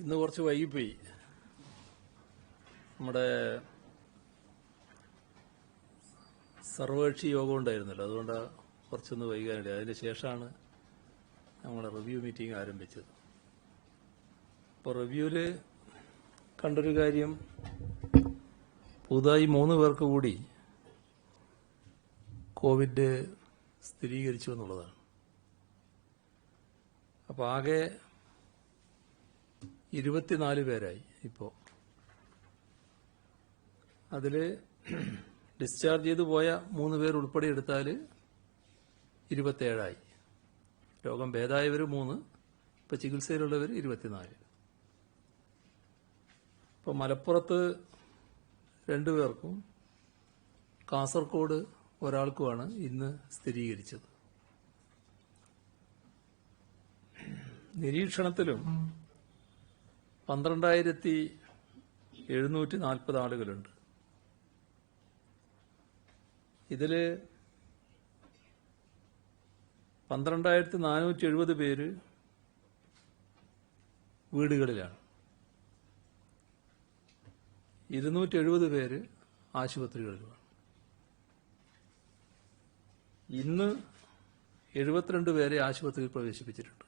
ഇന്ന് കുറച്ച് വൈകിപ്പോയി. നമ്മുടെ സർവകക്ഷി യോഗം ഉണ്ടായിരുന്നല്ലോ, അതുകൊണ്ട് കുറച്ചൊന്ന് വൈകാനിടയായി. അതിന് ശേഷമാണ് നമ്മുടെ റിവ്യൂ മീറ്റിംഗ് ആരംഭിച്ചത്. അപ്പോൾ റിവ്യൂവിൽ കണ്ടൊരു കാര്യം, പുതുതായി 3 പേർക്ക് കൂടി കോവിഡ് സ്ഥിരീകരിച്ചു എന്നുള്ളതാണ്. അപ്പോൾ ആകെ 24 പേരായി ഇപ്പോൾ. അതിൽ ഡിസ്ചാർജ് ചെയ്തു പോയ 3 പേർ ഉൾപ്പെടെ എടുത്താൽ 27ആയി. രോഗം ഭേദമായവർ 3, ഇപ്പോൾ ചികിത്സയിലുള്ളവർ 24. ഇപ്പോൾ മലപ്പുറത്ത് 2 പേർക്കും കാസർഗോഡ് ഒരാൾക്കുമാണ് ഇന്ന് സ്ഥിരീകരിച്ചത്. നിരീക്ഷണത്തിലും 12,740 ആളുകളുണ്ട്. ഇതിൽ 12,470 പേര് വീടുകളിലാണ്, 270 പേര് ആശുപത്രികളിലുമാണ്. ഇന്ന് 72 പേരെ ആശുപത്രിയിൽ പ്രവേശിപ്പിച്ചിട്ടുണ്ട്.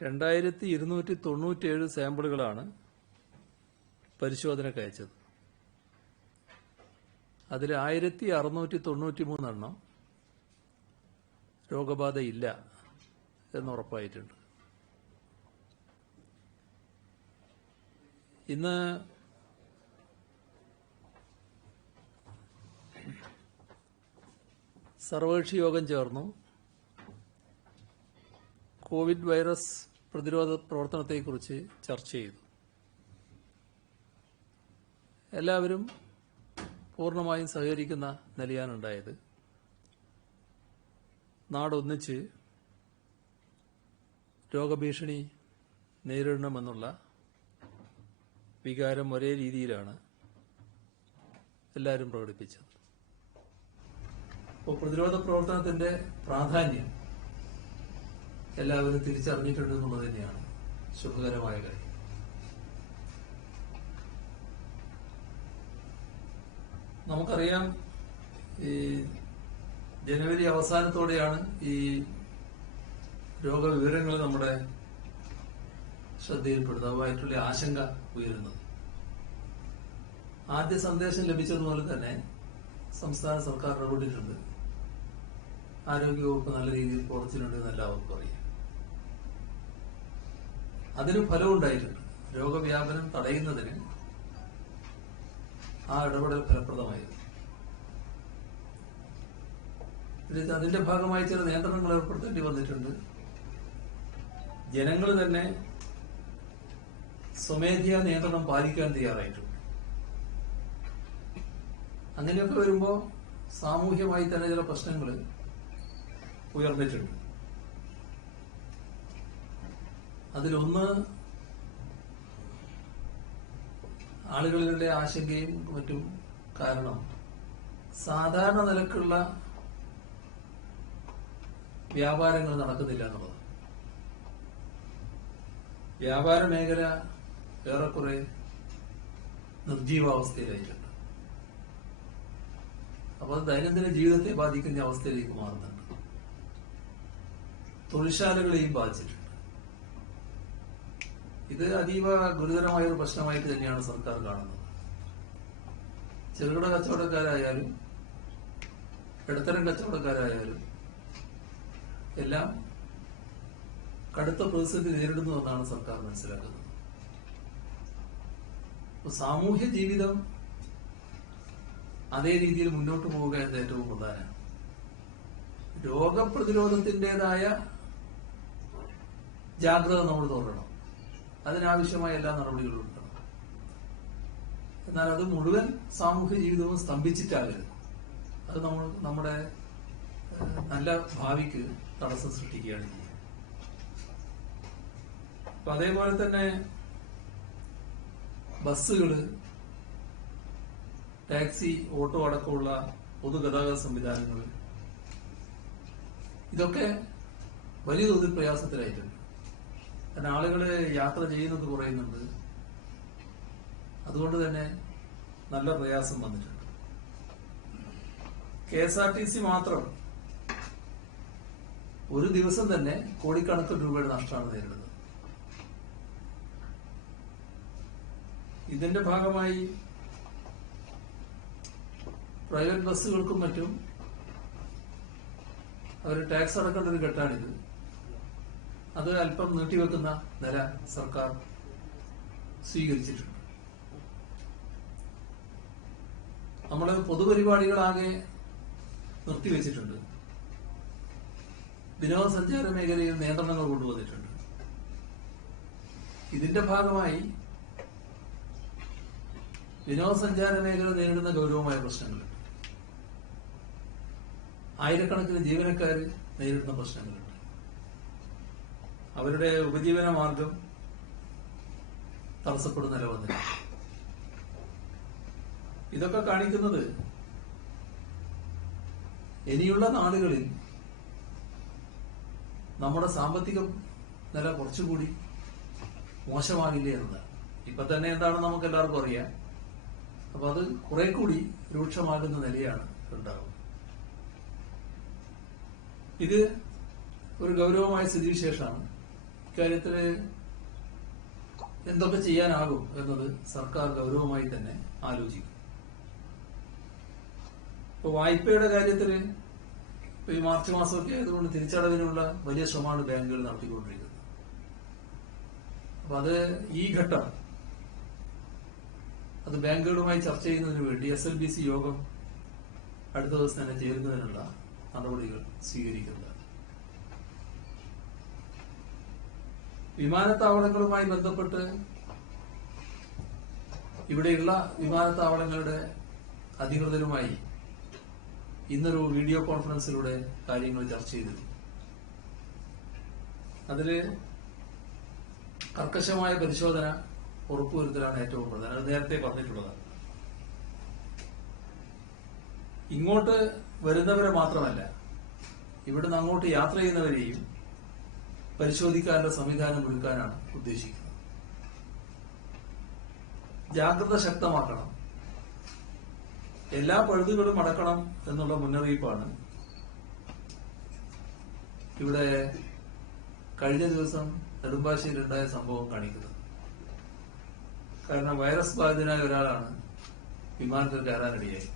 2,297 സാമ്പിളുകളാണ് പരിശോധനയ്ക്ക് അയച്ചത്. അതിൽ 1,693 എണ്ണം രോഗബാധയില്ല എന്നുറപ്പായിട്ടുണ്ട്. ഇന്ന് സർവകക്ഷി യോഗം ചേർന്നു. കോവിഡ് വൈറസ് പ്രതിരോധ പ്രവർത്തനത്തെക്കുറിച്ച് ചർച്ച ചെയ്തു. എല്ലാവരും പൂർണ്ണമായും സഹകരിക്കുന്ന നിലയാണുണ്ടായത്. നാടൊന്നിച്ച് രോഗഭീഷണി നേരിടണമെന്നുള്ള വികാരം ഒരേ രീതിയിലാണ് എല്ലാവരും പ്രകടിപ്പിച്ചത്. അപ്പോൾ പ്രതിരോധ പ്രവർത്തനത്തിന്റെ പ്രാധാന്യം എല്ലാവരും തിരിച്ചറിഞ്ഞിട്ടുണ്ട് എന്നുള്ളത് തന്നെയാണ് ശുഭകരമായ കാര്യം. നമുക്കറിയാം, ഈ ജനുവരി അവസാനത്തോടെയാണ് ഈ രോഗവിവരങ്ങൾ നമ്മുടെ ശ്രദ്ധയിൽപ്പെടുന്നത്. അതുമായിട്ടുള്ള ആശങ്ക ഉയരുന്നത്. ആദ്യ സന്ദേശം ലഭിച്ചതുപോലെ തന്നെ സംസ്ഥാന സർക്കാർ ഇടപെട്ടിട്ടുണ്ട്. ആരോഗ്യവകുപ്പ് നല്ല രീതിയിൽ പ്രവർത്തിച്ചിട്ടുണ്ട് എന്ന് എല്ലാവർക്കും അറിയാം. അതിന് ഫലമുണ്ടായിട്ടുണ്ട്. രോഗവ്യാപനം തടയുന്നതിന് ആ ഇടപെടൽ ഫലപ്രദമായിരുന്നു. അതിന്റെ ഭാഗമായി ചില നിയന്ത്രണങ്ങൾ ഏർപ്പെടുത്തേണ്ടി വന്നിട്ടുണ്ട്. ജനങ്ങൾ തന്നെ സ്വമേധയാ നിയന്ത്രണം പാലിക്കാൻ തയ്യാറായിട്ടുണ്ട്. അങ്ങനെയൊക്കെ വരുമ്പോൾ സാമൂഹ്യമായി തന്നെ ചില പ്രശ്നങ്ങൾ ഉയർന്നിട്ടുണ്ട്. അതിലൊന്ന് ആളുകളുടെ ആശങ്കയും മറ്റും കാരണം സാധാരണ നിലക്കുള്ള വ്യാപാരങ്ങൾ നടക്കുന്നില്ല എന്നുള്ളത്. വ്യാപാര മേഖല ഏറെക്കുറെ നിർജീവാവസ്ഥയിലായിട്ടുണ്ട്. അപ്പോൾ അത് ദൈനംദിന ജീവിതത്തെ ബാധിക്കുന്ന അവസ്ഥയിലേക്ക് മാറുന്നുണ്ട്. തൊഴിൽശാലകളെയും ബാധിച്ചിട്ടുണ്ട്. ഇത് അതീവ ഗുരുതരമായ ഒരു പ്രശ്നമായിട്ട് തന്നെയാണ് സർക്കാർ കാണുന്നത്. ചെറുകിട കച്ചവടക്കാരായാലും ഇടത്തരം കച്ചവടക്കാരായാലും എല്ലാം കടുത്ത പ്രതിസന്ധി നേരിടുന്നുവെന്നാണ് സർക്കാർ മനസ്സിലാക്കുന്നത്. സാമൂഹ്യ ജീവിതം അതേ രീതിയിൽ മുന്നോട്ട് പോവുക എന്നത് ഏറ്റവും പ്രധാനമാണ്. രോഗപ്രതിരോധത്തിൻ്റെതായ ജാഗ്രത നമ്മൾ തോന്നണം. അതിനാവശ്യമായ എല്ലാ നടപടികളും എടുക്കണം. എന്നാൽ അത് മുഴുവൻ സാമൂഹ്യ ജീവിതവും സ്തംഭിച്ചിട്ടാകരുത്. അത് നമ്മുടെ നല്ല ഭാവിക്ക് തടസ്സം സൃഷ്ടിക്കുകയാണ് ചെയ്യുന്നത്. അപ്പൊ അതേപോലെ തന്നെ ബസ്സുകള്, ടാക്സി, ഓട്ടോ അടക്കമുള്ള പൊതുഗതാഗത സംവിധാനങ്ങൾ, ഇതൊക്കെ വലിയ തോതിൽ പ്രയാസത്തിലായിട്ടുണ്ട്. കാരണം ആളുകൾ യാത്ര ചെയ്യുന്നത് കുറയുന്നുണ്ട്. അതുകൊണ്ട് തന്നെ നല്ല പ്രയാസം വന്നിട്ടുണ്ട്. KSRTC മാത്രം ഒരു ദിവസം തന്നെ കോടിക്കണക്കിന് രൂപയുടെ നഷ്ടമാണ് നേരിടുന്നത്. ഇതിന്റെ ഭാഗമായി പ്രൈവറ്റ് ബസ്സുകൾക്കും മറ്റും അവർ ടാക്സ് അടക്കേണ്ട ഒരു ഘട്ടമാണിത്. അത് അല്പം നീട്ടിവെക്കുന്ന നില സർക്കാർ സ്വീകരിച്ചിട്ടുണ്ട്. നമ്മള് പൊതുപരിപാടികളാകെ നിർത്തിവെച്ചിട്ടുണ്ട്. വിനോദസഞ്ചാര മേഖലയിൽ നിയന്ത്രണങ്ങൾ കൊണ്ടുവന്നിട്ടുണ്ട്. ഇതിന്റെ ഭാഗമായി വിനോദസഞ്ചാര മേഖല നേരിടുന്ന ഗൗരവമായ പ്രശ്നങ്ങളുണ്ട്. ആയിരക്കണക്കിന് ജീവനക്കാർ നേരിടുന്ന പ്രശ്നങ്ങളുണ്ട്. അവരുടെ ഉപജീവന മാർഗം തടസ്സപ്പെടുന്ന നില വന്നിട്ടുണ്ട്. ഇതൊക്കെ കാണിക്കുന്നത് ഇനിയുള്ള നാളുകളിൽ നമ്മുടെ സാമ്പത്തിക നില കുറച്ചുകൂടി മോശമാകില്ലേ എന്നതാണ്. ഇപ്പൊ തന്നെ എന്താണെന്ന് നമുക്ക് എല്ലാവർക്കും അറിയാം. അപ്പൊ അത് കുറെ കൂടി രൂക്ഷമാകുന്ന നിലയാണ് ഉണ്ടാവുക. ഇത് ഒരു ഗൗരവമായ സ്ഥിതിവിശേഷമാണ്. ഇക്കാര്യത്തില് എന്തൊക്കെ ചെയ്യാനാകും എന്നത് സർക്കാർ ഗൗരവമായി തന്നെ ആലോചിക്കും. ഇപ്പൊ വായ്പയുടെ കാര്യത്തില് ഈ മാർച്ച് മാസമൊക്കെ ആയതുകൊണ്ട് തിരിച്ചടവിനുള്ള വലിയ ശ്രമമാണ് ബാങ്കുകൾ നടത്തിക്കൊണ്ടിരിക്കുന്നത്. അപ്പൊ അത് ഈ ഘട്ടം അത് ബാങ്കുകളുമായി ചർച്ച ചെയ്യുന്നതിന് വേണ്ടി SLBC യോഗം അടുത്ത ദിവസം തന്നെ ചേരുന്നതിനുള്ള നടപടികൾ സ്വീകരിക്കുന്നത്. വിമാനത്താവളങ്ങളുമായി ബന്ധപ്പെട്ട് ഇവിടെയുള്ള വിമാനത്താവളങ്ങളുടെ അധികൃതരുമായി ഇന്നൊരു വീഡിയോ കോൺഫറൻസിലൂടെ കാര്യങ്ങൾ ചർച്ച ചെയ്തിരുന്നു. അതില് കർക്കശമായ പരിശോധന ഉറപ്പുവരുത്തലാണ് ഏറ്റവും പ്രധാനം. അത് നേരത്തെ പറഞ്ഞിട്ടുള്ളതാണ്. ഇങ്ങോട്ട് വരുന്നവരെ മാത്രമല്ല, ഇവിടുന്ന് അങ്ങോട്ട് യാത്ര ചെയ്യുന്നവരെയും പരിശോധിക്കാനുള്ള സംവിധാനം ഒരുക്കാനാണ് ഉദ്ദേശിക്കുന്നത്. ജാഗ്രത ശക്തമാക്കണം, എല്ലാ പഴുതുകളും അടക്കണം എന്നുള്ള മുന്നറിയിപ്പാണ് ഇവിടെ കഴിഞ്ഞ ദിവസം നെടുമ്പാശ്ശേരിയിലുണ്ടായ സംഭവം കാണിക്കുന്നത്. കാരണം വൈറസ് ബാധിതനായ ഒരാളാണ് വിമാനത്തിൽ കയറാനിടയായി.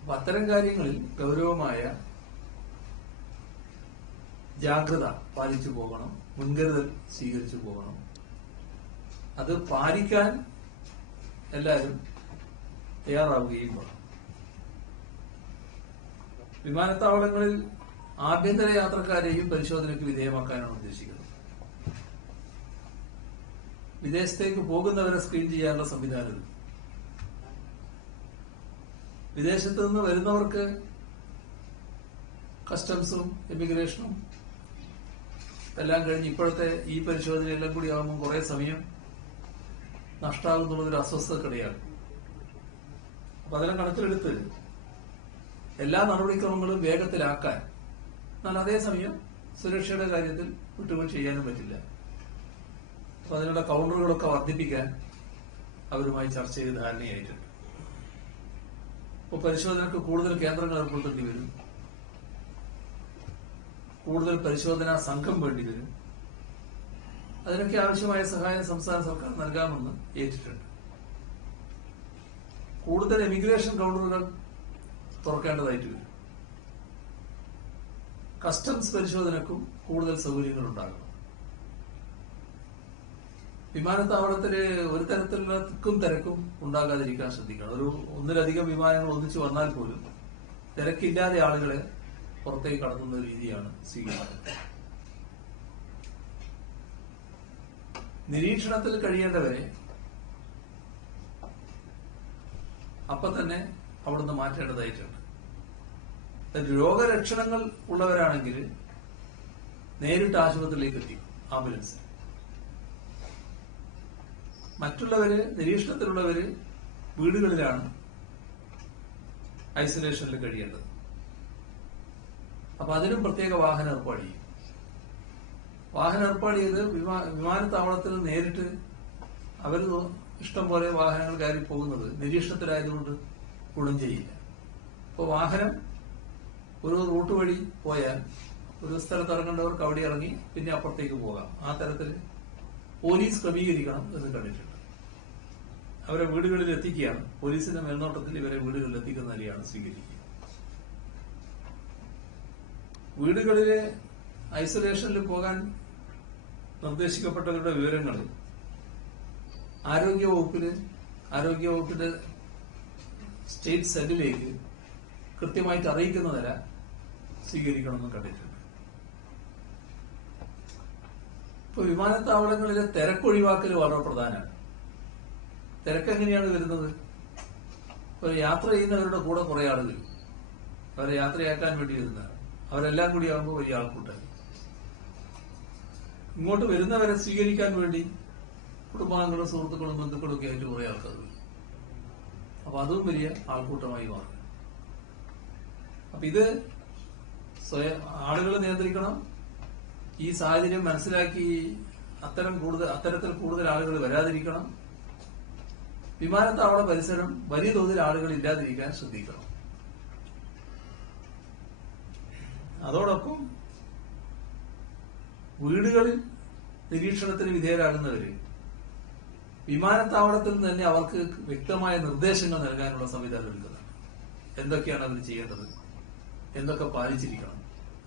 അപ്പൊ അത്തരം കാര്യങ്ങളിൽ ഗൗരവമായ ജാഗ്രത പാലിച്ചു പോകണം, മുൻകരുതൽ സ്വീകരിച്ചു പോകണം. അത് പാലിക്കാൻ എല്ലാവരും തയ്യാറാവുകയും വേണം. വിമാനത്താവളങ്ങളിൽ ആഭ്യന്തര യാത്രക്കാരെയും പരിശോധനയ്ക്ക് വിധേയമാക്കാനാണ് ഉദ്ദേശിക്കുന്നത്. വിദേശത്തേക്ക് പോകുന്നവരെ സ്ക്രീൻ ചെയ്യാനുള്ള സംവിധാനം. വിദേശത്ത് നിന്ന് വരുന്നവർക്ക് കസ്റ്റംസും ഇമിഗ്രേഷനും എല്ലാം കഴിഞ്ഞ് ഇപ്പോഴത്തെ ഈ പരിശോധനയെല്ലാം കൂടി ആകുമ്പോൾ കുറെ സമയം നഷ്ടമാകുന്നുള്ളതൊരു അസ്വസ്ഥതക്കിടയാണ്. അപ്പൊ അതെല്ലാം കണക്കിലെടുത്ത് എല്ലാ നടപടിക്രമങ്ങളും വേഗത്തിലാക്കാൻ, എന്നാൽ അതേസമയം സുരക്ഷയുടെ കാര്യത്തിൽ വിട്ടുവീഴ്ച ചെയ്യാനും പറ്റില്ല. അപ്പൊ അതിനുള്ള കൗണ്ടറുകളൊക്കെ വർദ്ധിപ്പിക്കാൻ അവരുമായി ചർച്ച ചെയ്ത് ധാരണയായിട്ടുണ്ട്. ഇപ്പൊ പരിശോധനക്ക് കൂടുതൽ കേന്ദ്രങ്ങൾ ഏർപ്പെടുത്തേണ്ടി വരും, കൂടുതൽ പരിശോധനാ സംഘം വേണ്ടി വരും. അതിനൊക്കെ ആവശ്യമായ സഹായം സംസ്ഥാന സർക്കാർ നൽകാമെന്ന് ഏറ്റിട്ടുണ്ട്. കൂടുതൽ എമിഗ്രേഷൻ കൗണ്ടറുകൾ തുറക്കേണ്ടതായിട്ട് വരും. കസ്റ്റംസ് പരിശോധനക്കും കൂടുതൽ സൗകര്യങ്ങൾ ഉണ്ടാകണം. വിമാനത്താവളത്തില് ഒരു തരത്തിലുള്ള തിക്കും തിരക്കും ഉണ്ടാകാതിരിക്കാൻ ശ്രദ്ധിക്കണം. ഒന്നിലധികം വിമാനങ്ങൾ ഒന്നിച്ചു വന്നാൽ പോലും തിരക്കില്ലാതെ ആളുകളെ പുറത്തേക്ക് കടത്തുന്ന രീതിയാണ് സ്വീകരിക്കുന്നത്. നിരീക്ഷണത്തിൽ കഴിയേണ്ടവരെ അപ്പൊ തന്നെ അവിടുന്ന് മാറ്റേണ്ടതായിട്ടുണ്ട്. രോഗലക്ഷണങ്ങൾ ഉള്ളവരാണെങ്കിൽ നേരിട്ട് ആശുപത്രിയിലേക്ക് എത്തിക്കും ആംബുലൻസ്. മറ്റുള്ളവര്, നിരീക്ഷണത്തിലുള്ളവര് വീടുകളിലാണ് ഐസൊലേഷനിൽ കഴിയേണ്ടത്. അപ്പൊ അതിനും പ്രത്യേക വാഹനം ഏർപ്പാട് ചെയ്യും. വാഹനം ഏർപ്പാട് ചെയ്ത് വിമാനത്താവളത്തിൽ നേരിട്ട് അവർ ഇഷ്ടം പോലെ വാഹനങ്ങൾ കയറി പോകുന്നത് നിരീക്ഷണത്തിലായതുകൊണ്ട് ഗുണം ചെയ്യില്ല. അപ്പോൾ വാഹനം ഒരു റൂട്ട് വഴി പോയാൽ ഒരു സ്ഥലത്ത് ഇറങ്ങേണ്ടവർക്ക് അവിടെ ഇറങ്ങി പിന്നെ അപ്പുറത്തേക്ക് പോകാം. ആ തരത്തിൽ പോലീസ് ക്രമീകരിക്കണം എന്ന് കണ്ടിട്ടുണ്ട്. അവരെ വീടുകളിൽ എത്തിക്കുകയാണ്, പോലീസിന്റെ മേൽനോട്ടത്തിൽ ഇവരെ വീടുകളിൽ എത്തിക്കുന്ന നിലയാണ് സ്വീകരിക്കുക. വീടുകളിലെ ഐസൊലേഷനിൽ പോകാൻ നിർദ്ദേശിക്കപ്പെട്ടവരുടെ വിവരങ്ങൾ ആരോഗ്യവകുപ്പിന്റെ സ്റ്റേറ്റ് സെല്ലിലേക്ക് കൃത്യമായിട്ട് അറിയിക്കുന്ന നില സ്വീകരിക്കണമെന്ന് കണ്ടിട്ടുണ്ട്. ഇപ്പൊ വിമാനത്താവളങ്ങളിലെ തിരക്കൊഴിവാക്കൽ വളരെ പ്രധാനമാണ്. തിരക്ക് എങ്ങനെയാണ് വരുന്നത്? ഒരു യാത്ര ചെയ്യുന്നവരുടെ കൂടെ കുറെ ആളുകൾ അവരെ യാത്രയാക്കാൻ വേണ്ടി വരുന്നതാണ്. അവരെല്ലാം കൂടി ആകുമ്പോൾ വലിയ ആൾക്കൂട്ടായി. ഇങ്ങോട്ട് വരുന്നവരെ സ്വീകരിക്കാൻ വേണ്ടി കുടുംബാംഗങ്ങളും സുഹൃത്തുക്കളും ബന്ധുക്കളും ഒക്കെ ആയിട്ട് കുറെ ആൾക്കാർ വരും. അപ്പൊ അതും വലിയ ആൾക്കൂട്ടമായി മാറും. അപ്പൊ ഇത് സ്വയം ആളുകൾ നിയന്ത്രിക്കണം. ഈ സാഹചര്യം മനസ്സിലാക്കി അത്തരത്തിൽ കൂടുതൽ ആളുകൾ വരാതിരിക്കണം. വിമാനത്താവള പരിസരം വലിയ തോതിൽ ആളുകൾ ഇല്ലാതിരിക്കാൻ ശ്രദ്ധിക്കണം. അതോടൊപ്പം വീടുകളിൽ നിരീക്ഷണത്തിന് വിധേയരാകുന്നവര് വിമാനത്താവളത്തിൽ നിന്ന് തന്നെ അവർക്ക് വ്യക്തമായ നിർദ്ദേശങ്ങൾ നൽകാനുള്ള സംവിധാനം എടുക്കുന്നത്. എന്തൊക്കെയാണ് അവർ ചെയ്യേണ്ടത്, എന്തൊക്കെ പാലിച്ചിരിക്കണം,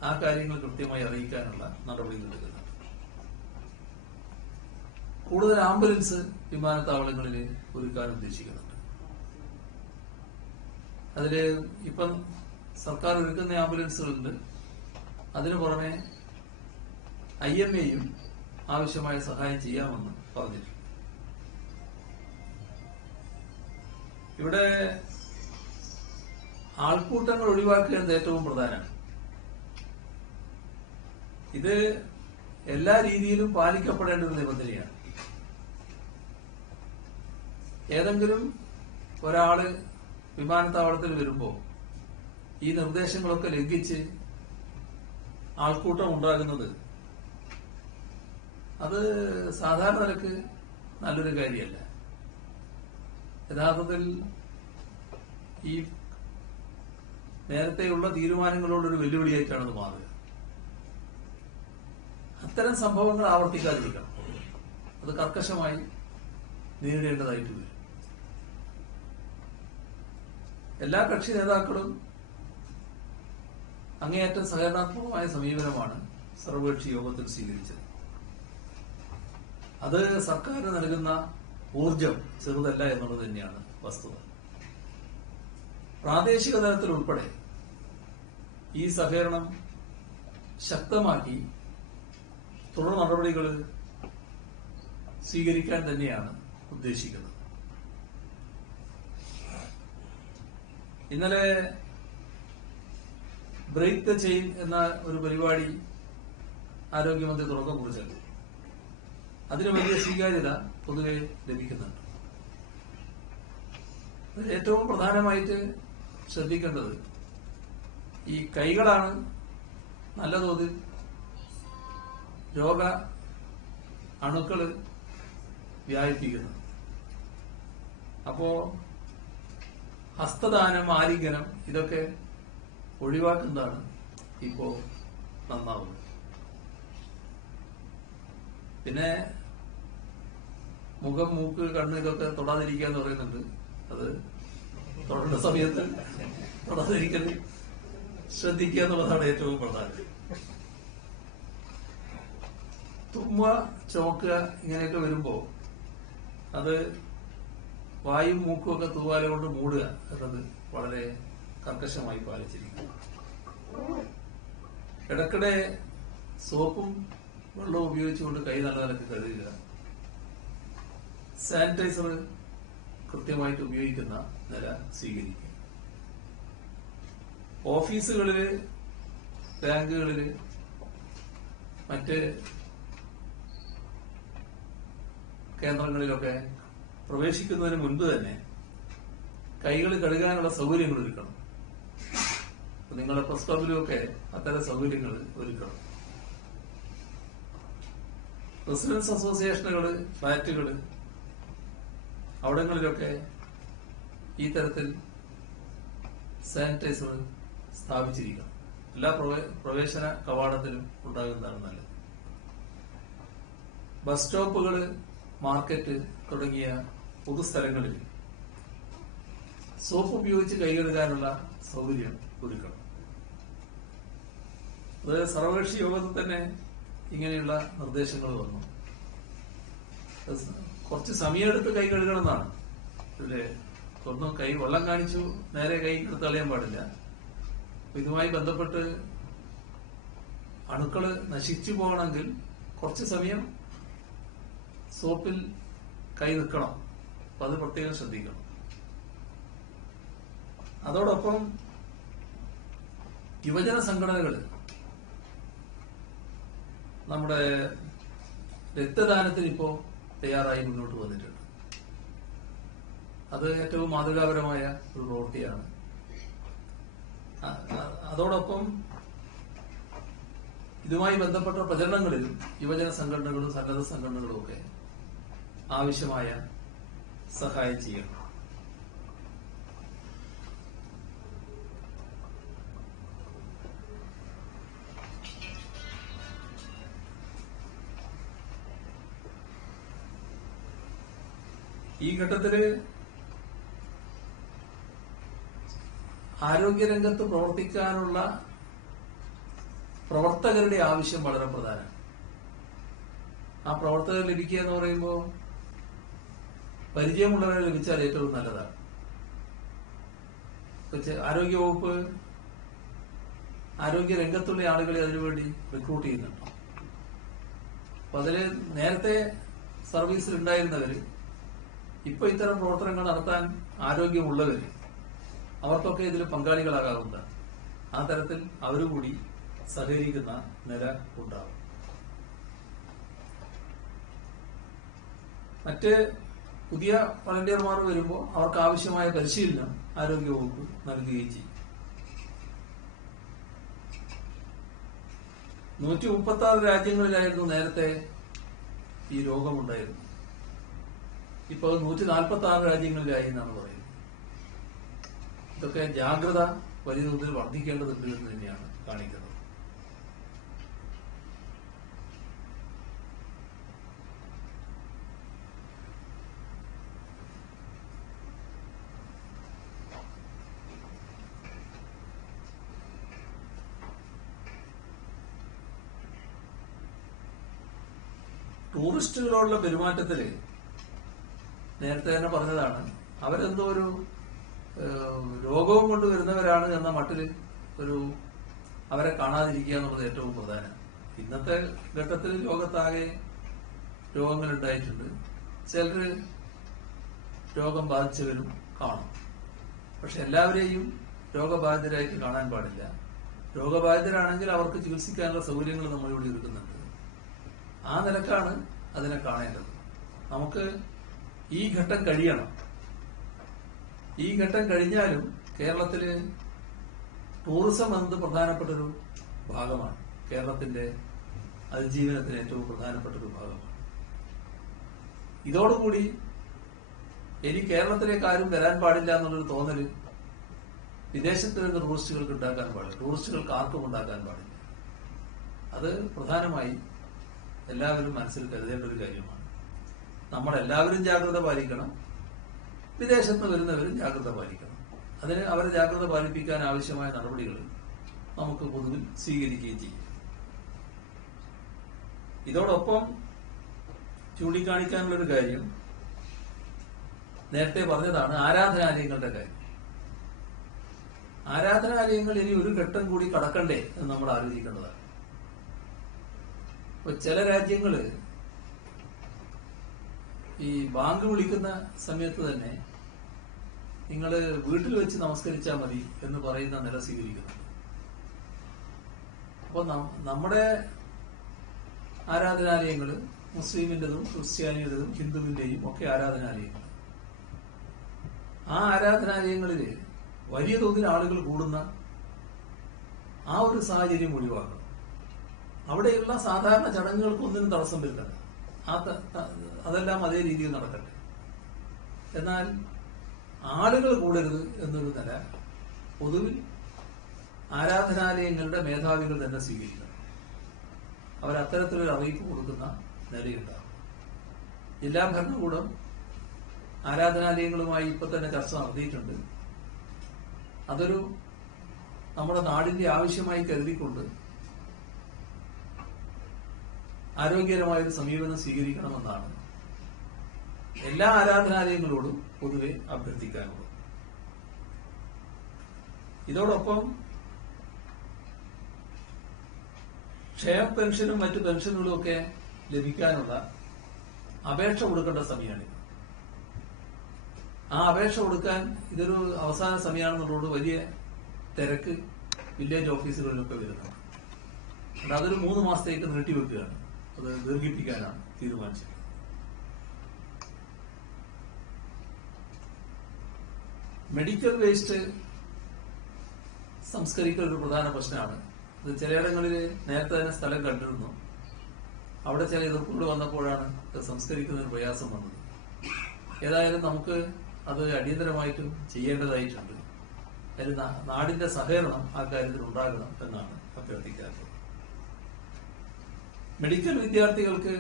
ആ കാര്യങ്ങൾ കൃത്യമായി അറിയിക്കാനുള്ള നടപടികൾ എടുക്കുന്നുണ്ട്. കൂടുതൽ ആംബുലൻസ് വിമാനത്താവളങ്ങളിൽ ഒരുക്കാൻ ഉദ്ദേശിക്കുന്നുണ്ട്. അതില് ഇപ്പം സർക്കാർ ഒരുക്കുന്ന ആംബുലൻസുകളുണ്ട്. അതിനു പുറമെ IMA ആവശ്യമായ സഹായം ചെയ്യാമെന്ന് പറഞ്ഞിട്ടുണ്ട്. ഇവിടെ ആൾക്കൂട്ടങ്ങൾ ഒഴിവാക്കുക എന്നത് ഏറ്റവും പ്രധാനമാണ്. ഇത് എല്ലാ രീതിയിലും പാലിക്കപ്പെടേണ്ട ഒരു നിബന്ധനയാണ്. ഏതെങ്കിലും ഒരാള് വിമാനത്താവളത്തിൽ വരുമ്പോൾ ഈ നിർദ്ദേശങ്ങളൊക്കെ ലംഘിച്ച് ആൾക്കൂട്ടം ഉണ്ടാകുന്നത് അത് സാധാരണ നിലക്ക് നല്ലൊരു കാര്യമല്ല. യഥാർത്ഥത്തിൽ ഈ നേരത്തെയുള്ള തീരുമാനങ്ങളോടൊരു വെല്ലുവിളിയായിട്ടാണ് അത് മാറുക. അത്തരം സംഭവങ്ങൾ ആവർത്തിക്കാതിരിക്കണം. അത് കർക്കശമായി നേരിടേണ്ടതായിട്ട് വരും. എല്ലാ കക്ഷി നേതാക്കളും അങ്ങേയറ്റം സഹകരണാത്മകമായ സമീപനമാണ് സർവകക്ഷി യോഗത്തിൽ സ്വീകരിച്ചത്. അത് സർക്കാരിന് നൽകുന്ന ഊർജം ചെറുതല്ല എന്നുള്ളത് തന്നെയാണ് വസ്തുത. പ്രാദേശിക തലത്തിൽ ഉൾപ്പെടെ ഈ സഹകരണം ശക്തമാക്കി തുടർ നടപടികൾ സ്വീകരിക്കാൻ തന്നെയാണ് ഉദ്ദേശിക്കുന്നത്. ഇന്നലെ ബ്രേക്ക് ദ ചെയിൻ എന്ന ഒരു പരിപാടി ആരോഗ്യമന്ത്രി തുടക്കം കുറിച്ചത്. അതിന് വലിയ സ്വീകാര്യത പൊതുവെ ലഭിക്കുന്നുണ്ട്. ഏറ്റവും പ്രധാനമായിട്ട് ശ്രദ്ധിക്കേണ്ടത് ഈ കൈകളാണ് നല്ല തോതിൽ രോഗ അണുക്കള് വ്യാപിപ്പിക്കുന്നത്. അപ്പോ ഹസ്തദാനം, ആലിംഗനം ഇതൊക്കെ ഒഴിവാക്കുന്നതാണ് ഇപ്പോ നന്നാവുന്നത്. പിന്നെ മുഖം, മൂക്ക്, കണ്ണ് ഇതൊക്കെ തൊടാതിരിക്കുക എന്ന് പറയുന്നുണ്ട്. അത് തൊടേണ്ട സമയത്ത് തൊടാതിരിക്കൽ ശ്രദ്ധിക്കുക എന്നുള്ളതാണ് ഏറ്റവും പ്രധാനം. തുമ്മുക, ചുമക്കുക ഇങ്ങനെയൊക്കെ വരുമ്പോ അത് വായും മൂക്കും ഒക്കെ തൂവാല കൊണ്ട് മൂടുക എന്നത് വളരെ കർക്കശമായി പാലിച്ചിരിക്കുന്നു. ഇടയ്ക്കിടെ സോപ്പും വെള്ളവും ഉപയോഗിച്ചുകൊണ്ട് കൈ നല്ല നിലക്ക് കഴുകുക. സാനിറ്റൈസർ കൃത്യമായിട്ട് ഉപയോഗിക്കുന്ന നില സ്വീകരിക്കുക. ഓഫീസുകളില്, ബാങ്കുകളില്, മറ്റ് കേന്ദ്രങ്ങളിലൊക്കെ പ്രവേശിക്കുന്നതിന് മുൻപ് തന്നെ കൈകൾ കഴുകാനുള്ള സൗകര്യങ്ങൾ ഒരുക്കണം. നിങ്ങളുടെ പ്രസ് ക്ലബിലുമൊക്കെ അത്തരം സൗകര്യങ്ങൾ ഒരുക്കണം. റെസിഡൻസ് അസോസിയേഷനുകള്, ഫ്ളാറ്റുകള്, അവിടങ്ങളിലൊക്കെ ഈ തരത്തിൽ സാനിറ്റൈസർ സ്ഥാപിച്ചിരിക്കണം. എല്ലാ പ്രവേശന കവാടത്തിലും ഉണ്ടാകുന്നതാണ് നല്ലത്. ബസ് സ്റ്റോപ്പുകള്, മാർക്കറ്റ് തുടങ്ങിയ പൊതുസ്ഥലങ്ങളിൽ സോപ്പ് ഉപയോഗിച്ച് കൈകഴുകാനുള്ള സൗകര്യം ഒരുക്കണം. അത് സർവകക്ഷി യോഗത്തിൽ തന്നെ ഇങ്ങനെയുള്ള നിർദ്ദേശങ്ങൾ വന്നു. കുറച്ച് സമയമെടുത്ത് കൈ കഴുകണം എന്നാണ്. ഇവിടെ ഒന്ന് കൈ വെള്ളം കാണിച്ചു നേരെ കൈ എടുത്ത് കളയാൻ പാടില്ല. ഇതുമായി ബന്ധപ്പെട്ട് അണുക്കള് നശിച്ചു പോകണമെങ്കിൽ കുറച്ച് സമയം സോപ്പിൽ കൈ നിൽക്കണം. അപ്പൊ അത് പ്രത്യേകം ശ്രദ്ധിക്കണം. അതോടൊപ്പം യുവജന സംഘടനകൾ നമ്മുടെ രക്തദാനത്തിന് ഇപ്പോ തയ്യാറായി മുന്നോട്ട് വന്നിട്ടുണ്ട്. അത് ഏറ്റവും മാതൃകാപരമായ ഒരു പ്രവൃത്തിയാണ്. അതോടൊപ്പം ഇതുമായി ബന്ധപ്പെട്ട പ്രചരണങ്ങളിലും യുവജന സംഘടനകളും സന്നദ്ധ സംഘടനകളും ഒക്കെ ആവശ്യമായ സഹായം ചെയ്യണം. ഈ ഘട്ടത്തില് ആരോഗ്യരംഗത്ത് പ്രവർത്തിക്കാനുള്ള പ്രവർത്തകരുടെ ആവശ്യം വളരെ പ്രധാനമാണ്. ആ പ്രവർത്തകർ ലഭിക്കുക എന്ന് പറയുമ്പോൾ പരിചയമുള്ളവരെ ലഭിച്ചാൽ ഏറ്റവും നല്ലതാണ്. ആരോഗ്യവകുപ്പ് ആരോഗ്യരംഗത്തുള്ള ആളുകളെ അതിനുവേണ്ടി റിക്രൂട്ട് ചെയ്യുന്നുണ്ട്. അപ്പൊ അതില് നേരത്തെ സർവീസിൽ ഉണ്ടായിരുന്നവര് ഇപ്പൊ ഇത്തരം പ്രവർത്തനങ്ങൾ നടത്താൻ ആരോഗ്യമുള്ളവര് അവർക്കൊക്കെ ഇതിൽ പങ്കാളികളാകാവുന്നതാണ്. ആ തരത്തിൽ അവരുകൂടി സഹകരിക്കുന്ന നില ഉണ്ടാവും. മറ്റ് പുതിയ വളണ്ടിയർമാർ വരുമ്പോൾ അവർക്ക് ആവശ്യമായ പരിശീലനം ആരോഗ്യവകുപ്പ് നൽകുകയും ചെയ്യും. 136 രാജ്യങ്ങളിലായിരുന്നു നേരത്തെ ഈ രോഗമുണ്ടായിരുന്നു. ഇപ്പോൾ 146 രാജ്യങ്ങളിലായി എന്നാണ് പറയുന്നത്. ഇതൊക്കെ ജാഗ്രത വലിയ തോതിൽ വർദ്ധിക്കേണ്ടതുണ്ട് എന്ന് തന്നെയാണ് കാണിക്കുന്നത്. ടൂറിസ്റ്റുകളോടുള്ള പെരുമാറ്റത്തില് നേരത്തെ തന്നെ പറഞ്ഞതാണ്, അവരെന്തോ ഒരു രോഗവും കൊണ്ട് വരുന്നവരാണ് എന്ന മട്ടില് അവരെ കാണാതിരിക്കുക എന്നുള്ളത് ഏറ്റവും പ്രധാനം. ഇന്നത്തെ ഘട്ടത്തിൽ ലോകത്താകെ രോഗങ്ങൾ ഉണ്ടായിട്ടുണ്ട്. ചിലര് രോഗം ബാധിച്ചവരും കാണും. പക്ഷെ എല്ലാവരെയും രോഗബാധിതരായിട്ട് കാണാൻ പാടില്ല. രോഗബാധിതരാണെങ്കിൽ അവർക്ക് ചികിത്സിക്കാനുള്ള സൗകര്യങ്ങൾ നമ്മളിവിടെ ഒരുക്കുന്നുണ്ട്. ആ നിലക്കാണ് അതിനെ കാണേണ്ടത്. നമുക്ക് ഈ ഘട്ടം കഴിയണം. ഈ ഘട്ടം കഴിഞ്ഞാലും കേരളത്തില് ടൂറിസം എന്നത് പ്രധാനപ്പെട്ടൊരു ഭാഗമാണ്. കേരളത്തിന്റെ അതിജീവനത്തിന് ഏറ്റവും പ്രധാനപ്പെട്ടൊരു ഭാഗമാണ്. ഇതോടുകൂടി ഇനി കേരളത്തിലേക്ക് ആരും വരാൻ പാടില്ല എന്നുള്ളൊരു തോന്നല് വിദേശത്ത് നിന്ന് ടൂറിസ്റ്റുകൾക്ക് ഉണ്ടാക്കാൻ പാടില്ല. ടൂറിസ്റ്റുകൾക്ക് ആർക്കും ഉണ്ടാക്കാൻ പാടില്ല. അത് പ്രധാനമായി എല്ലാവരും മനസ്സിൽ കരുതേണ്ട ഒരു കാര്യമാണ്. നമ്മളെല്ലാവരും ജാഗ്രത പാലിക്കണം. വിദേശത്ത് വരുന്നവരും ജാഗ്രത പാലിക്കണം. അതിന് അവരെ ജാഗ്രത പാലിപ്പിക്കാൻ ആവശ്യമായ നടപടികൾ നമുക്ക് പൊതുവിൽ സ്വീകരിക്കുകയും ചെയ്യും. ഇതോടൊപ്പം ചൂണ്ടിക്കാണിക്കാനുള്ളൊരു കാര്യം നേരത്തെ പറഞ്ഞതാണ്, ആരാധനാലയങ്ങളുടെ കാര്യം. ആരാധനാലയങ്ങൾ ഇനി ഒരു ഘട്ടം കൂടി കടക്കണ്ടേ എന്ന് നമ്മൾ ആലോചിക്കേണ്ടതാണ്. ഇപ്പൊ ചില രാജ്യങ്ങള് ഈ ബാങ്ക് വിളിക്കുന്ന സമയത്ത് തന്നെ നിങ്ങൾ വീട്ടിൽ വെച്ച് നമസ്കരിച്ചാൽ മതി എന്ന് പറയുന്ന നില സ്വീകരിക്കുന്നു. അപ്പൊ നമ്മുടെ ആരാധനാലയങ്ങള് മുസ്ലിമിന്റെതും ക്രിസ്ത്യാനിയുടേതും ഹിന്ദുവിന്റെയും ഒക്കെ ആരാധനാലയങ്ങൾ. ആ ആരാധനാലയങ്ങളില് വലിയ തോതിൽ ആളുകൾ കൂടുന്ന ആ ഒരു സാഹചര്യം ഒഴിവാക്കണം. അവിടെയുള്ള സാധാരണ ചടങ്ങുകൾക്ക് ഒന്നിനും തടസ്സം വരുന്നില്ല. അതെല്ലാം അതേ രീതിയിൽ നടക്കട്ടെ. എന്നാൽ ആളുകൾ കൂടരുത് എന്നൊരു നില പൊതുവിൽ ആരാധനാലയങ്ങളുടെ മേധാവികൾ തന്നെ സ്വീകരിക്കണം. അവരത്തരത്തിലൊരു അറിയിപ്പ് കൊടുക്കുന്ന നിലയുണ്ടാകും. ജില്ലാ ഭരണകൂടം ആരാധനാലയങ്ങളുമായി ഇപ്പൊ തന്നെ ചർച്ച നടത്തിയിട്ടുണ്ട്. അതൊരു നമ്മുടെ നാടിന്റെ ആവശ്യമായി കരുതിക്കൊണ്ട് ആരോഗ്യകരമായൊരു സമീപനം സ്വീകരിക്കണമെന്നാണ് എല്ലാ ആരാധനാലയങ്ങളോടും പൊതുവെ അഭ്യർത്ഥിക്കാനുള്ളത്. ഇതോടൊപ്പം ക്ഷേമ പെൻഷനും മറ്റു പെൻഷനുകളും ഒക്കെ ലഭിക്കാനുള്ള അപേക്ഷ കൊടുക്കേണ്ട സമയമാണ്. ആ അപേക്ഷ കൊടുക്കാൻ ഇതൊരു അവസാന സമയമാണെന്നുള്ളത് വലിയ തിരക്ക് വില്ലേജ് ഓഫീസുകളിലൊക്കെ വരുന്നത്. അതൊരു 3 മാസത്തേക്ക് നീട്ടിവെക്കുകയാണ്. അത് ദീർഘിപ്പിക്കാനാണ് തീരുമാനിച്ചത്. മെഡിക്കൽ വേസ്റ്റ് സംസ്കരിക്കൽ ഒരു പ്രധാന പ്രശ്നമാണ്. ഇത് ചിലയിടങ്ങളിൽ നേരത്തെ തന്നെ സ്ഥലം കണ്ടിരുന്നു. അവിടെ ചില എതിർപ്പുകൾ വന്നപ്പോഴാണ് ഇത് സംസ്കരിക്കുന്നതിന് പ്രയാസം വന്നത്. ഏതായാലും നമുക്ക് അത് അടിയന്തരമായിട്ടും ചെയ്യേണ്ടതായിട്ടുണ്ട്. അതിൽ നാടിന്റെ സഹകരണം ആ കാര്യത്തിൽ ഉണ്ടാകണം എന്നാണ് അഭ്യർത്ഥിക്കാറുള്ളത്. മെഡിക്കൽ വിദ്യാർത്ഥികൾക്ക്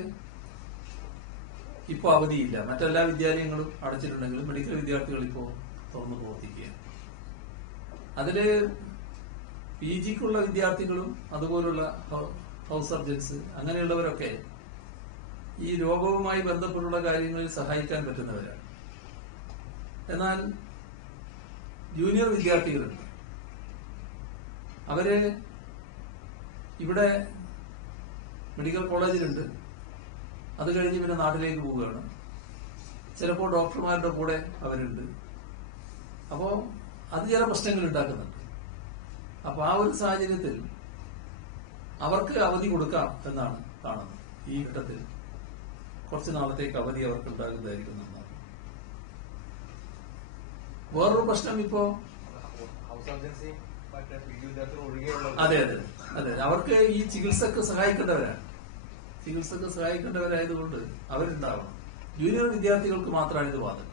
ഇപ്പോൾ അവധിയില്ല. മറ്റെല്ലാ വിദ്യാലയങ്ങളും അടച്ചിട്ടുണ്ടെങ്കിലും മെഡിക്കൽ വിദ്യാർത്ഥികൾ ഇപ്പോൾ തുറന്നു പ്രവർത്തിക്കുകയാണ്. അതില് PGക്കുള്ള വിദ്യാർത്ഥികളും അതുപോലുള്ള ഹൗസ് സർജൻസ് അങ്ങനെയുള്ളവരൊക്കെ ഈ രോഗവുമായി ബന്ധപ്പെട്ടുള്ള കാര്യങ്ങളിൽ സഹായിക്കാൻ പറ്റുന്നവരാണ്. എന്നാൽ ജൂനിയർ വിദ്യാർത്ഥികളുണ്ട്. അവര് ഇവിടെ മെഡിക്കൽ കോളേജിലുണ്ട്. അത് കഴിഞ്ഞ് പിന്നെ നാട്ടിലേക്ക് പോവുകയാണ്. ചിലപ്പോൾ ഡോക്ടർമാരുടെ കൂടെ അവരുണ്ട്. അപ്പോ അത് ചില പ്രശ്നങ്ങൾ ഉണ്ടാക്കുന്നുണ്ട്. അപ്പൊ ആ ഒരു സാഹചര്യത്തിൽ അവർക്ക് അവധി കൊടുക്കാം എന്നാണ് കാണുന്നത്. ഈ ഘട്ടത്തിൽ കുറച്ചു നാളത്തേക്ക് അവധി അവർക്ക് ഉണ്ടാകുന്നതായിരിക്കും എന്നാണ്. വേറൊരു പ്രശ്നം ഇപ്പോ അതെ അതെ അതെ അവർക്ക് ഈ ചികിത്സക്ക് സഹായിക്കേണ്ടവരായതുകൊണ്ട് അവരുണ്ടാവണം. ജൂനിയർ വിദ്യാർത്ഥികൾക്ക് മാത്രമാണ് ഇത് വാദം.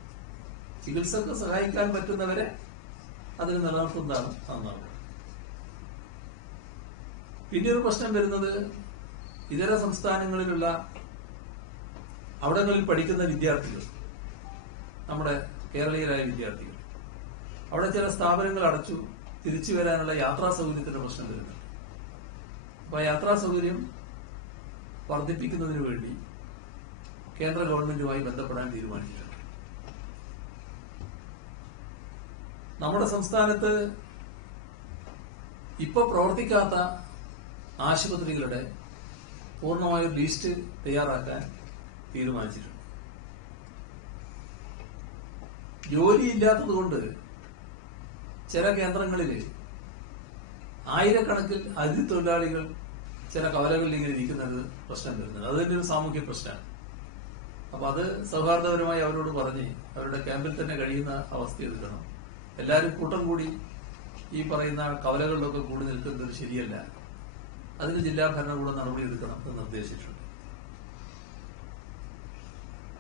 ചികിത്സക്ക് സഹായിക്കാൻ പറ്റുന്നവരെ അതിന് നിലനിർത്തുന്നതാണ് നന്നാവുക. പിന്നീട് പ്രശ്നം വരുന്നത് ഇതര സംസ്ഥാനങ്ങളിലുള്ള അവിടങ്ങളിൽ പഠിക്കുന്ന വിദ്യാർത്ഥികൾ, നമ്മുടെ കേരളീയരായ വിദ്യാർത്ഥികൾ, അവിടെ ചില സ്ഥാപനങ്ങൾ അടച്ചു. തിരിച്ചു വരാനുള്ള യാത്രാ സൗകര്യത്തിന്റെ പ്രശ്നം വരുന്നുണ്ട്. അപ്പൊ ആ യാത്രാ സൗകര്യം വർദ്ധിപ്പിക്കുന്നതിന് വേണ്ടി കേന്ദ്ര ഗവൺമെന്റുമായി ബന്ധപ്പെടാൻ തീരുമാനിച്ചിട്ടുണ്ട്. നമ്മുടെ സംസ്ഥാനത്ത് ഇപ്പൊ പ്രവർത്തിക്കാത്ത ആശുപത്രികളുടെ പൂർണ്ണമായ ലിസ്റ്റ് തയ്യാറാക്കാൻ തീരുമാനിച്ചിട്ടുണ്ട്. ജോലിയില്ലാത്തതുകൊണ്ട് ചില കേന്ദ്രങ്ങളിൽ ആയിരക്കണക്കിൽ അതിഥി തൊഴിലാളികൾ ചില കവലകളിൽ ഇങ്ങനെ ഇരിക്കുന്നത് പ്രശ്നം വരുന്നത്. അത് തന്നെ ഒരു സാമൂഹ്യ പ്രശ്നമാണ്. അപ്പൊ അത് സൗഹാർദ്ദപരമായി അവരോട് പറഞ്ഞ് അവരുടെ ക്യാമ്പിൽ തന്നെ കഴിയുന്ന അവസ്ഥ എടുക്കണം. എല്ലാവരും കൂട്ടം കൂടി ഈ പറയുന്ന കവലകളിലൊക്കെ കൂടി നിൽക്കുന്നത് ശരിയല്ല. അതിന് ജില്ലാ ഭരണകൂടം നടപടി എടുക്കണം എന്ന് നിർദ്ദേശിച്ചിട്ടുണ്ട്.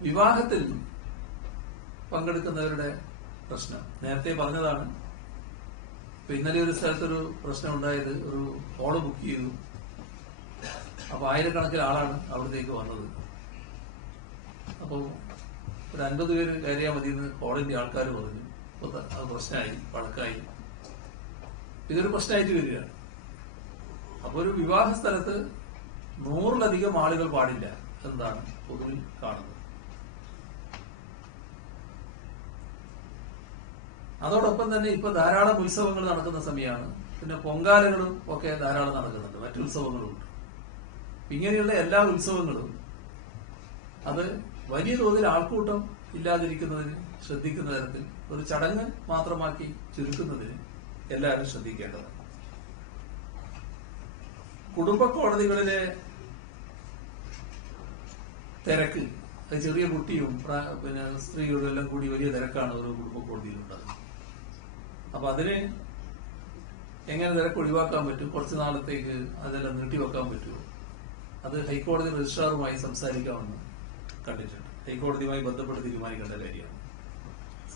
വിവാഹത്തിൽ പങ്കെടുക്കുന്നവരുടെ പ്രശ്നം നേരത്തെ പറഞ്ഞതാണ്. ഇപ്പൊ ഇന്നലെ ഒരു സ്ഥലത്തൊരു പ്രശ്നം ഉണ്ടായത്, ഒരു ഹോള് ബുക്ക് ചെയ്തു. അപ്പൊ ആയിരക്കണക്കിന് ആളാണ് അവിടത്തേക്ക് വന്നത്. അപ്പൊ ഒരു 50 പേര് കയറിയാൽ മതി എന്ന് ഹോളിന്റെ ആൾക്കാർ പറഞ്ഞു. അത് പ്രശ്നമായി, വഴക്കായി. ഇതൊരു പ്രശ്നമായിട്ട് വരികയാണ്. അപ്പൊ ഒരു വിവാഹ സ്ഥലത്ത് 100-ലധികം ആളുകൾ പാടില്ല എന്നാണ് പൊതുവിൽ കാണുന്നത്. അതോടൊപ്പം തന്നെ ഇപ്പൊ ധാരാളം ഉത്സവങ്ങൾ നടക്കുന്ന സമയമാണ്. പിന്നെ പൊങ്കാലകളും ഒക്കെ ധാരാളം നടക്കുന്നുണ്ട്. മറ്റു ഉത്സവങ്ങളുമുണ്ട്. ഇങ്ങനെയുള്ള എല്ലാ ഉത്സവങ്ങളും അത് വലിയ തോതിൽ ആൾക്കൂട്ടം ഇല്ലാതിരിക്കുന്നതിന് ശ്രദ്ധിക്കുന്ന തരത്തിൽ ഒരു ചടങ്ങ് മാത്രമാക്കി ചുരുക്കുന്നതിന് എല്ലാവരും ശ്രദ്ധിക്കേണ്ടതാണ്. കുടുംബ കോടതികളിലെ തിരക്ക്, അത് ചെറിയ കുട്ടിയും പിന്നെ സ്ത്രീകളും എല്ലാം കൂടി വലിയ തിരക്കാണ് ഓരോ കുടുംബ കോടതിയിലുള്ളത്. അപ്പൊ അതിന് എങ്ങനെ തിരക്ക് ഒഴിവാക്കാൻ പറ്റും, കുറച്ചു നാളത്തേക്ക് അതെല്ലാം നീട്ടിവെക്കാൻ പറ്റുമോ, അത് ഹൈക്കോടതി രജിസ്ട്രാറുമായി സംസാരിക്കാമെന്ന് കണ്ടിട്ടുണ്ട്. ഹൈക്കോടതിയുമായി ബന്ധപ്പെട്ട് തീരുമാനിക്കേണ്ട കാര്യമാണ്.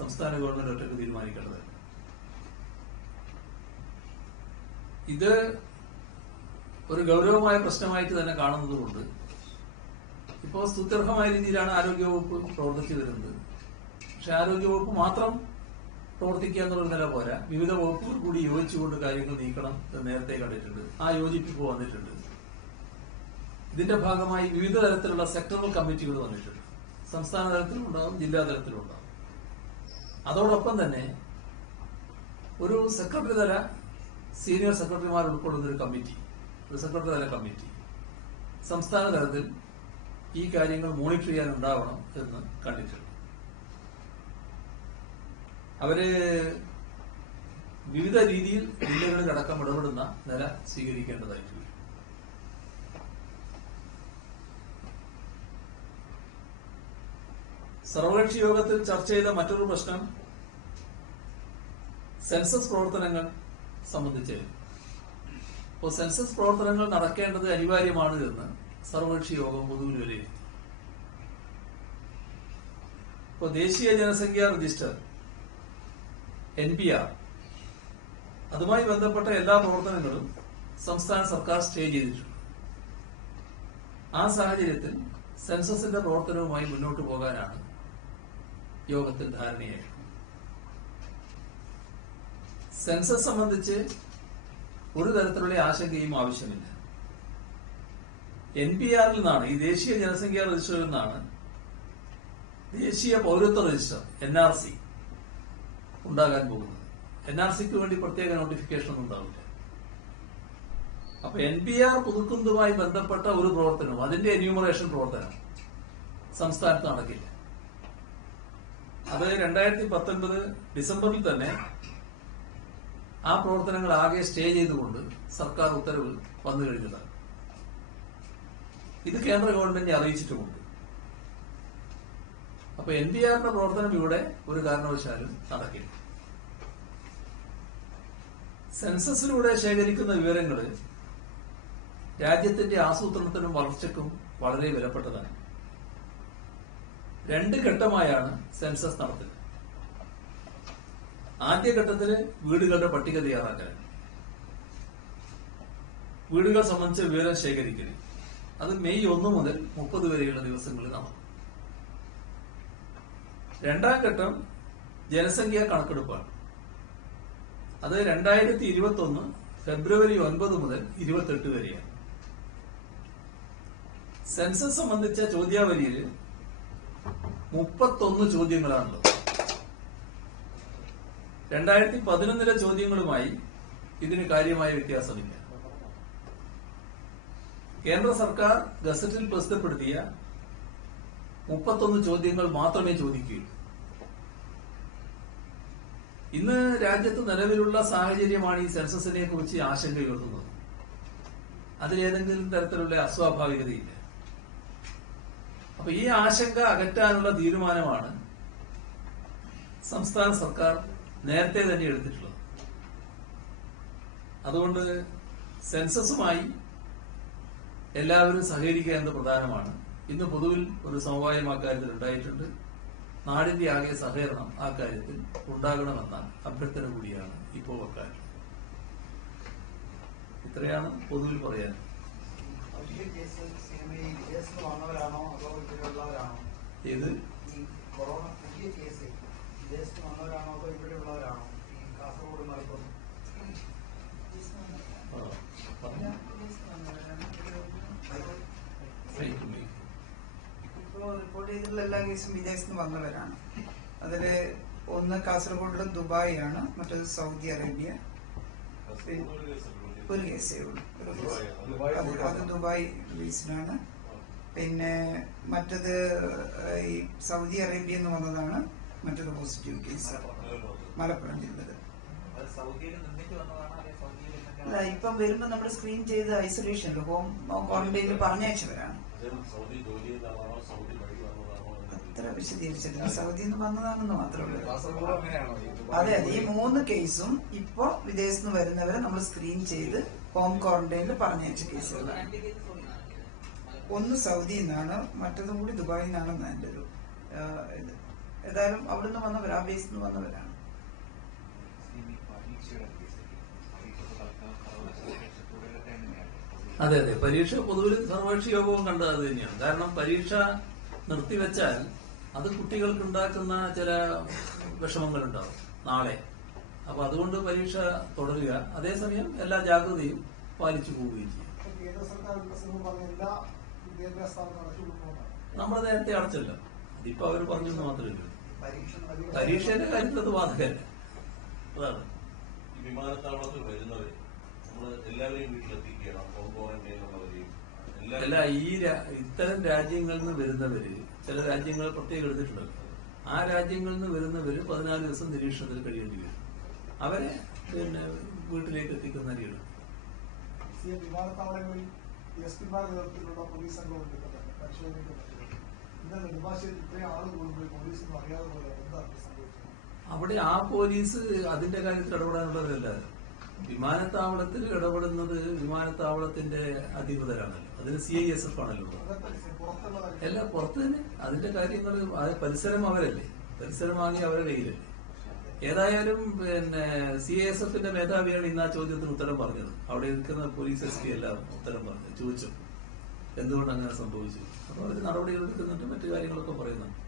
സംസ്ഥാന ഗവൺമെന്റ് ഒറ്റയ്ക്ക് തീരുമാനിക്കേണ്ടത്. ഇത് ഒരു ഗൗരവമായ പ്രശ്നമായിട്ട് തന്നെ കാണുന്നതുകൊണ്ട് ഇപ്പോൾ സ്തുത്യർഹമായ രീതിയിലാണ് ആരോഗ്യവകുപ്പ് പ്രവർത്തിച്ചു വരുന്നത്. പക്ഷെ ആരോഗ്യവകുപ്പ് മാത്രം പ്രവർത്തിക്കുക എന്നുള്ള നില പോരാ, വിവിധ വകുപ്പുകൾ കൂടി യോജിച്ചുകൊണ്ട് കാര്യങ്ങൾ നീക്കണം എന്ന് നേരത്തെ കണ്ടിട്ടുണ്ട്. ആ യോജിപ്പ് വന്നിട്ടുണ്ട്. ഇതിന്റെ ഭാഗമായി വിവിധ തരത്തിലുള്ള സെക്ടറൽ കമ്മിറ്റികൾ വന്നിട്ടുണ്ട്. സംസ്ഥാന തലത്തിലുണ്ടാവും, ജില്ലാ തലത്തിലുണ്ടാവും. അതോടൊപ്പം തന്നെ ഒരു സെക്രട്ടറി തല സീനിയർ സെക്രട്ടറിമാർ ഉൾക്കൊള്ളുന്ന ഒരു കമ്മിറ്റി, ഒരു സെക്രട്ടറി തല കമ്മിറ്റി സംസ്ഥാന തലത്തിൽ ഈ കാര്യങ്ങൾ മോണിറ്റർ ചെയ്യാൻ ഉണ്ടാവണം എന്ന് കണ്ടിട്ടുണ്ട്. അവര് വിവിധ രീതിയിൽ ജില്ലകളിലടക്കം ഇടപെടുന്ന നില സ്വീകരിക്കേണ്ടതായിട്ടുണ്ട്. സർവകക്ഷി യോഗത്തിൽ ചർച്ച ചെയ്ത മറ്റൊരു പ്രശ്നം സെൻസസ് പ്രവർത്തനങ്ങൾ സംബന്ധിച്ചായിരുന്നു. അപ്പോൾ സെൻസസ് പ്രവർത്തനങ്ങൾ നടക്കേണ്ടത് അനിവാര്യമാണ് എന്ന് സർവകക്ഷി യോഗം പൊതുവിൽ വിലയിരുത്തി. ഇപ്പോൾ ദേശീയ ജനസംഖ്യാ രജിസ്റ്റർ NPR അതുമായി ബന്ധപ്പെട്ട എല്ലാ പ്രവർത്തനങ്ങളും സംസ്ഥാന സർക്കാർ സ്റ്റേ ചെയ്തിട്ടുണ്ട്. ആ സാഹചര്യത്തിൽ സെൻസസിന്റെ പ്രവർത്തനവുമായി മുന്നോട്ട് പോകാനാണ് യോഗത്തിൽ ധാരണയായത്. സെൻസസ് സംബന്ധിച്ച് ഒരു തരത്തിലുള്ള ആശങ്കയും ആവശ്യമില്ല. NPR-ൽ നിന്നാണ്, ഈ ദേശീയ ജനസംഖ്യാ രജിസ്റ്ററിൽ നിന്നാണ് ദേശീയ പൗരത്വ രജിസ്റ്റർ NRC ഉണ്ടാകാൻ പോകുന്നത്. NRCക്ക് വേണ്ടി പ്രത്യേക നോട്ടിഫിക്കേഷൻ ഒന്നും ഉണ്ടാവില്ല. അപ്പൊ NPR പുതുക്കുന്നതുമായി ബന്ധപ്പെട്ട ഒരു പ്രവർത്തനവും അതിന്റെ എന്യൂമറേഷൻ പ്രവർത്തനം സംസ്ഥാനത്ത് നടക്കില്ല. അത് 2019 ഡിസംബറിൽ തന്നെ ആ പ്രവർത്തനങ്ങൾ ആകെ സ്റ്റേ ചെയ്തുകൊണ്ട് സർക്കാർ ഉത്തരവ് വന്നു കഴിഞ്ഞതാണ്. ഇത് കേന്ദ്ര ഗവൺമെന്റിനെ അറിയിച്ചിട്ടുമുണ്ട്. അപ്പൊ NPR-ന്റെ പ്രവർത്തനം ഇവിടെ ഒരു കാരണവശാലും നടക്കില്ല. സെൻസസിലൂടെ ശേഖരിക്കുന്ന വിവരങ്ങൾ രാജ്യത്തിന്റെ ആസൂത്രണത്തിനും വളർച്ചയ്ക്കും വളരെ വിലപ്പെട്ടതാണ്. 2 ഘട്ടമായാണ് സെൻസസ് നടത്തുന്നത്. ആദ്യഘട്ടത്തില് വീടുകളുടെ പട്ടിക തയ്യാറാക്കൽ, വീടുകൾ സംബന്ധിച്ച വിവരം ശേഖരിക്കൽ. അത് മെയ് 1 മുതൽ 30 വരെയുള്ള ദിവസങ്ങളിൽ നടക്കും. 2ാം ഘട്ടം ജനസംഖ്യാ കണക്കെടുപ്പാണ്. അത് 2021 ഫെബ്രുവരി 9 മുതൽ 28 വരെയാണ്. സെൻസസ് സംബന്ധിച്ച ചോദ്യാവലിയിൽ 31 ചോദ്യങ്ങളാണുള്ളത്. 2011 ചോദ്യങ്ങളുമായി ഇതിന് കാര്യമായ വ്യത്യാസമില്ല. കേന്ദ്ര സർക്കാർ ഗസറ്റിൽ പ്രസിദ്ധപ്പെടുത്തിയ 31 ചോദ്യങ്ങൾ മാത്രമേ ചോദിക്കുകയുള്ളൂ. ഇന്ന് രാജ്യത്ത് നിലവിലുള്ള സാഹചര്യമാണ് ഈ സെൻസസിനെ കുറിച്ച് ആശങ്ക ഉയർത്തുന്നത്. അതിലേതെങ്കിലും തരത്തിലുള്ള അസ്വാഭാവികതയില്ല. അപ്പൊ ഈ ആശങ്ക അകറ്റാനുള്ള തീരുമാനമാണ് സംസ്ഥാന സർക്കാർ നേരത്തെ തന്നെ എടുത്തിട്ടുള്ളത്. അതുകൊണ്ട് സെൻസസുമായി എല്ലാവരും സഹകരിക്കുക എന്നത് പ്രധാനമാണ്. ഇന്ന് പൊതുവിൽ ഒരു സമവായം ആ കാര്യത്തിൽ ഉണ്ടായിട്ടുണ്ട്. നാടിന്റെ ആകെ സഹകരണം ആ കാര്യത്തിൽ ഉണ്ടാകണമെന്ന അഭ്യർത്ഥന കൂടിയാണ് ഇപ്പോൾ വെക്കാൻ. ഇത്രയാണ് പൊതുവിൽ പറയാൻ. ഏത് ഇപ്പോൾ റിപ്പോർട്ട് ചെയ്തിട്ടുള്ള എല്ലാ കേസും വിദേശത്ത് നിന്ന് വന്നവരാണ്. അതില് ഒന്ന് കാസർഗോഡ് ദുബായ് ആണ്, മറ്റേത് സൗദി അറേബ്യ. ഒരു കേസേ ഉള്ളൂ, അത് ദുബായ് റിലീസിനാണ്. പിന്നെ മറ്റത് ഈ സൗദി അറേബ്യ എന്ന് വന്നതാണ് മറ്റൊരു പോസിറ്റീവ് കേസ്, മലപ്പുറം ജില്ലയിൽ. അല്ല, ഇപ്പം വരുമ്പോ നമ്മൾ സ്ക്രീൻ ചെയ്ത് ഐസൊലേഷനിൽ ഹോം ക്വാറന്റൈനിൽ പറഞ്ഞയച്ചവരാണ്. അത്ര വിശദീകരിച്ചിട്ടില്ല. സൗദിയിൽ നിന്ന് വന്നതാണെന്ന് മാത്രമേ ഉള്ളൂ. അതെ അതെ, ഈ 3 കേസും ഇപ്പോ വിദേശത്ത് നിന്ന് വരുന്നവരെ നമ്മൾ സ്ക്രീൻ ചെയ്ത് ഹോം ക്വാറന്റൈനിൽ പറഞ്ഞയച്ച കേസുകളാണ്. ഒന്ന് സൗദിയിൽ നിന്നാണ്, മറ്റതും കൂടി ദുബായിൽ നിന്നാണെന്ന് എൻ്റെ ഒരു ഇത്. ഏതായാലും അവിടുന്ന് വന്നവരാ, ആ ബേസിൽ നിന്ന് വന്നവരാണ്. അതെ അതെ, പരീക്ഷ പൊതുവിൽ സർവകക്ഷി യോഗവും കണ്ടത് അത് തന്നെയാണ്. കാരണം പരീക്ഷ നിർത്തിവെച്ചാൽ അത് കുട്ടികൾക്ക് ഉണ്ടാക്കുന്ന ചില വിഷമങ്ങളുണ്ടാവും നാളെ. അപ്പൊ അതുകൊണ്ട് പരീക്ഷ തുടരുക, അതേസമയം എല്ലാ ജാഗ്രതയും പാലിച്ചു പോവുകയും ചെയ്യും. നമ്മൾ നേരത്തെ അടച്ചല്ലോ, അതിപ്പോ അവർ പറഞ്ഞെന്ന് മാത്രമേ ഉള്ളൂ. പരീക്ഷയുടെ കാര്യത്തിൽ അത് ബാധകല്ല. അതാണ് വിമാനത്താവളത്തിൽ വരുന്നവര് എല്ലാവരെയും വീട്ടിലെത്തിക്കണം. അല്ല, ഇത്തരം രാജ്യങ്ങളിൽ നിന്ന് വരുന്നവര്, ചില രാജ്യങ്ങൾ പ്രത്യേകം എടുത്തിട്ടുണ്ട്. ആ രാജ്യങ്ങളിൽ നിന്ന് വരുന്നവര് 14 ദിവസം നിരീക്ഷണത്തിൽ കഴിയേണ്ടി വരും. അവരെ പിന്നെ വീട്ടിലേക്ക് എത്തിക്കുന്ന രീതിയാണ്. വിമാനത്താവളങ്ങളിൽ എസ്പിമാരുടെ നേതൃത്വത്തിലുള്ള പോലീസ് സംഘമുണ്ട് പരിശോധനയ്ക്ക്. ഇന്നലെ നെടുമ്പാശ്ശേരി ഇത്രയും ആള് കൂടുമ്പോൾ പോലീസൊന്നും അറിയാതെ പോലെ എന്താണ് സംഭവിച്ചത്? അവിടെ ആ പോലീസ് അതിന്റെ കാര്യത്തിൽ ഇടപെടാനുള്ളവരല്ല. വിമാനത്താവളത്തിൽ ഇടപെടുന്നത് വിമാനത്താവളത്തിന്റെ അധികൃതരാണല്ലോ, അതിന് CISF ആണല്ലോ. അല്ല, പുറത്ത് തന്നെ അതിന്റെ കാര്യങ്ങൾ, പരിസരം അവരല്ലേ, പരിസരം വാങ്ങി അവരുടെ കയ്യിലല്ലേ. ഏതായാലും പിന്നെ CISFന്റെ മേധാവിയാണ് ഇന്ന് ആ ചോദ്യത്തിന് ഉത്തരം പറഞ്ഞത്. അവിടെ നിൽക്കുന്ന പോലീസ് SP എല്ലാം ഉത്തരം പറഞ്ഞു, ചോദിച്ചു എന്തുകൊണ്ട് അങ്ങനെ സംഭവിച്ചു. അപ്പൊ അവര് നടപടികൾ എടുക്കുന്നുണ്ട്, മറ്റു കാര്യങ്ങളൊക്കെ പറയുന്നുണ്ട്.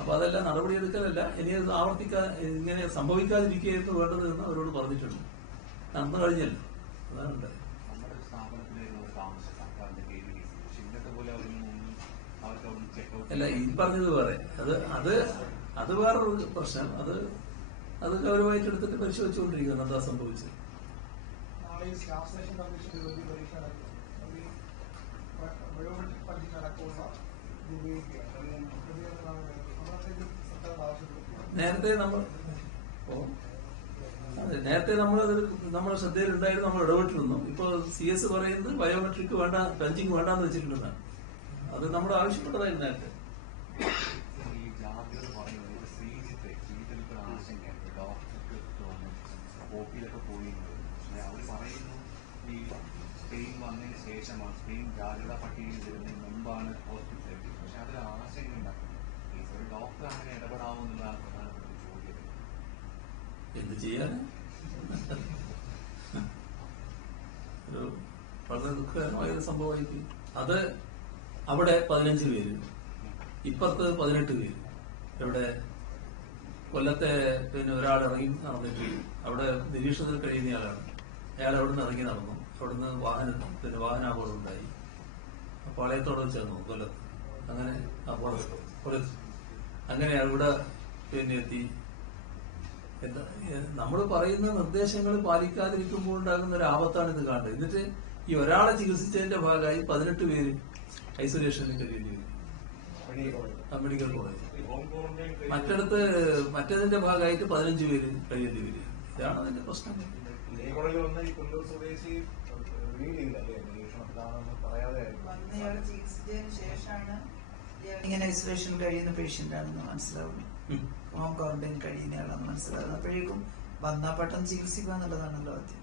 അപ്പൊ അതെല്ലാം നടപടിയെടുക്കലല്ല, ഇനി ഇങ്ങനെ സംഭവിക്കാതിരിക്കുകയായിരുന്നു വേണ്ടത് എന്ന് അവരോട് പറഞ്ഞിട്ടുണ്ട്. അന്ന് കഴിഞ്ഞല്ലോ, അതാണ് ഉണ്ടായത്. അല്ല, ഈ പറഞ്ഞത് വേറെ, അത് വേറൊരു പ്രശ്നം. അത് ഗൗരവമായിട്ട് എടുത്തിട്ട് പരിശോധിച്ചുകൊണ്ടിരിക്കുന്നു എന്താ സംഭവിച്ചത്. നേരത്തെ നമ്മുടെ ശ്രദ്ധയിലുണ്ടായിരുന്നു, നമ്മൾ ഇടപെട്ടിരുന്നു. ഇപ്പൊ CS പറയുന്നത് ബയോമെട്രിക് വേണ്ട, പഞ്ചിങ് വേണ്ടാന്ന് വെച്ചിട്ടുണ്ടെന്നാണ്. അത് നമ്മൾ ആവശ്യപ്പെട്ടതായിരുന്നു നേരത്തെ. സ്പെയിൻ ജാഗ്രതാ പട്ടികയിൽ വരുന്നതിന് മുമ്പാണ് ഹോസ്പിറ്റലിൽ. പക്ഷെ അതൊരു ആശങ്ക ഉണ്ടാക്കും. ഒരു ഡോക്ടർ അങ്ങനെ ഇടപെടാവുന്നതാണ് പ്രധാനപ്പെട്ട ചോദ്യം. എന്ത് ചെയ്യാൻ, ഒരു വളരെ ദുഃഖകരമായ ഒരു സംഭവമായിരിക്കും അത്. അവിടെ 15 പേര്, ഇപ്പുറത്ത് 18 പേര്. ഇവിടെ കൊല്ലത്തെ പിന്നെ ഒരാൾ ഇറങ്ങി നടന്നിട്ട് അവിടെ നിരീക്ഷണത്തിൽ കഴിയുന്നയാളാണ്. അയാൾ അവിടെ നിന്ന് ഇറങ്ങി നടന്നു. അവിടുന്ന് വാഹനാപകടം ഉണ്ടായി. പാളയത്തോടെ ചേർന്നു കൊല്ലത്ത്. അങ്ങനെ അങ്ങനെ അവിടെ പിന്നെ എത്തി. നമ്മൾ പറയുന്ന നിർദ്ദേശങ്ങൾ പാലിക്കാതിരിക്കുമ്പോൾ ഉണ്ടാകുന്ന ഒരു ആപത്താണ് ഇത് കാണുന്നത്. എന്നിട്ട് ഈ ഒരാളെ ചികിത്സിച്ചതിന്റെ ഭാഗമായി 18 പേര് ഐസൊലേഷനിൽ കഴിയേണ്ടി വരും, മെഡിക്കൽ കോളേജ്. മറ്റതിന്റെ ഭാഗമായിട്ട് 15 പേര് കഴിയേണ്ടി വരും. ഇതാണ് അതിന്റെ പ്രശ്നം. വന്നയാളെ ചികിത്സിച്ചതിന് ശേഷമാണ് ഇങ്ങനെ ഐസൊലേഷൻ കഴിയുന്ന പേഷ്യന്റ് ആണെന്ന് മനസ്സിലാവുന്നു, ഹോം ക്വാറന്റൈൻ കഴിയുന്നയാളാണെന്ന് മനസ്സിലാവുന്നു. അപ്പോഴേക്കും വന്നാൽ പെട്ടെന്ന് ചികിത്സിക്കുക എന്നുള്ളതാണല്ലോ ആദ്യം.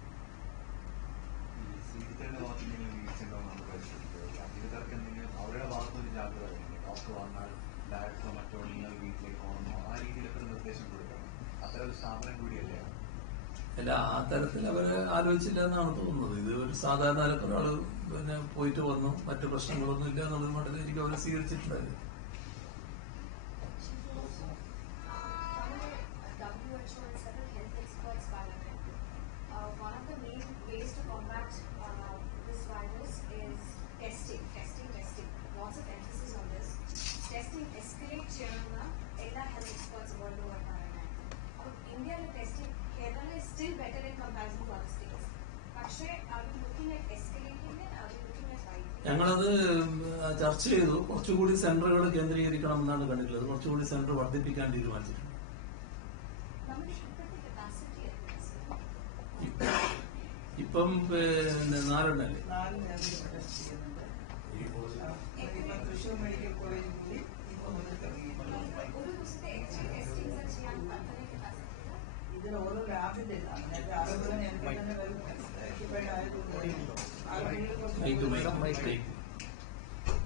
അല്ല, ആ തരത്തിൽ അവര് ആലോചിച്ചില്ല എന്നാണ് തോന്നുന്നത്. ഇത് ഒരു സാധാരണ ഒരാള് പിന്നെ പോയിട്ട് വന്നു, മറ്റു പ്രശ്നങ്ങളൊന്നും ഇല്ല എന്നുള്ളത് മട്ടിലേക്ക് അവർ സ്വീകരിച്ചിട്ടുണ്ടായിരുന്നു. ഞങ്ങളത് ചർച്ച ചെയ്തു. കുറച്ചുകൂടി സെന്ററുകൾ കേന്ദ്രീകരിക്കണം എന്നാണ് കണ്ടിട്ടുള്ളത്. കുറച്ചുകൂടി സെന്റർ വർദ്ധിപ്പിക്കാൻ തീരുമാനിച്ചിട്ടുണ്ട്. ഇപ്പം പിന്നെ 4 എണ്ണല്ലേ. തൃശ്ശൂർ മെഡിക്കൽ കോളേജ് കൂടി ഇതിന് ഓരോ ലാബിന്റെ ആയതുകൊണ്ട്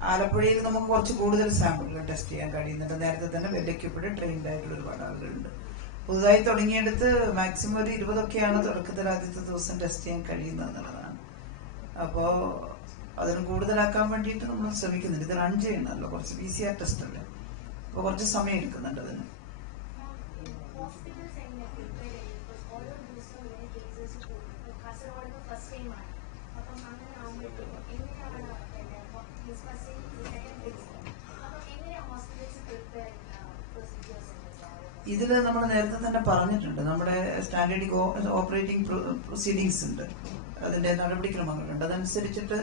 ആലപ്പുഴയിൽ നമുക്ക് കുറച്ച് കൂടുതൽ സാമ്പിളുകൾ ടെസ്റ്റ് ചെയ്യാൻ കഴിയുന്നുണ്ട്. നേരത്തെ തന്നെ വെൽ എക്യുപ്ഡ് ട്രെയിൻഡ് ആയിട്ടുള്ള ഒരുപാട് ആളുകളുണ്ട്. പുതുതായി തുടങ്ങിയെടുത്ത് മാക്സിമം ഒരു 20ഒക്കെയാണ് തുടക്കത്തിൽ ആദ്യത്തെ ദിവസം ടെസ്റ്റ് ചെയ്യാൻ കഴിയുന്നത് എന്നുള്ളതാണ്. അപ്പോ അതിന് കൂടുതലാക്കാൻ വേണ്ടിയിട്ട് നമ്മൾ ശ്രമിക്കുന്നുണ്ട്. ഇത് റൺ ചെയ്യണമല്ലോ, കുറച്ച് PCR ടെസ്റ്റ് അല്ലേ, അപ്പൊ കുറച്ച് സമയം എടുക്കുന്നുണ്ട് അതിന്. ഇതിൽ നമ്മൾ നേരത്തെ തന്നെ പറഞ്ഞിട്ടുണ്ട്, നമ്മുടെ സ്റ്റാൻഡേർഡ് ഓപ്പറേറ്റിംഗ് പ്രൊസീഡിങ്സ് ഉണ്ട്, അതിന്റെ നടപടിക്രമങ്ങളുണ്ട്. അതനുസരിച്ചിട്ട്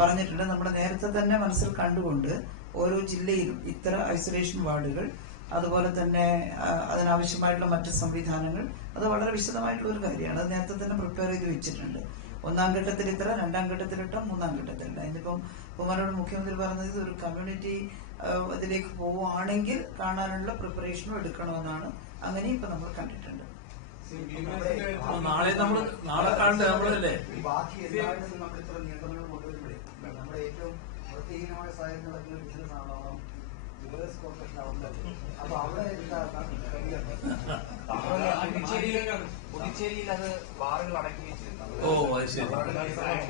പറഞ്ഞിട്ടുണ്ട്. നമ്മുടെ നേരത്തെ തന്നെ മനസ്സിൽ കണ്ടുകൊണ്ട് ഓരോ ജില്ലയിലും ഇത്ര ഐസൊലേഷൻ വാർഡുകൾ, അതുപോലെ തന്നെ അതിനാവശ്യമായിട്ടുള്ള മറ്റ് സംവിധാനങ്ങൾ, അത് വളരെ വിശദമായിട്ടുള്ള ഒരു കാര്യമാണ്. അത് നേരത്തെ തന്നെ പ്രിപ്പയർ ചെയ്ത് വെച്ചിട്ടുണ്ട്. 1ാം ഘട്ടത്തിൽ ഇത്ര, 2ാം ഘട്ടത്തിലിട്ട, 3ാം ഘട്ടത്തിലിട്ട. ഇതിപ്പം ബഹുമാനോട് മുഖ്യമന്ത്രി പറഞ്ഞത് ഒരു കമ്മ്യൂണിറ്റി ഇതിലേക്ക് പോവുകയാണെങ്കിൽ കാണാനുള്ള പ്രിപ്പറേഷനും എടുക്കണമെന്നാണ്. അങ്ങനെ ഇപ്പൊ നമ്മൾ കണ്ടിട്ടുണ്ട്. നാളെ കാണണ്ടേ നമ്മളല്ലേ? ബാക്കി എല്ലായിടത്തും നമ്മൾ ഇത്ര നിയന്ത്രണങ്ങൾ കൊണ്ടുവരുമ്പോഴേ നമ്മുടെ ഏറ്റവും വൃത്തിഹീനമായ സാഹചര്യം നടക്കുന്ന ബിസിനസ് ആവണം, വിവേഴ്സ് കോർപ്പറേഷൻ ആവുന്നത്. അപ്പൊ അവിടെ പുതുച്ചേരിയിൽ അത് ബാറുകൾ അടക്കി വെച്ചിരുന്നു. ഓ അത് ശരി.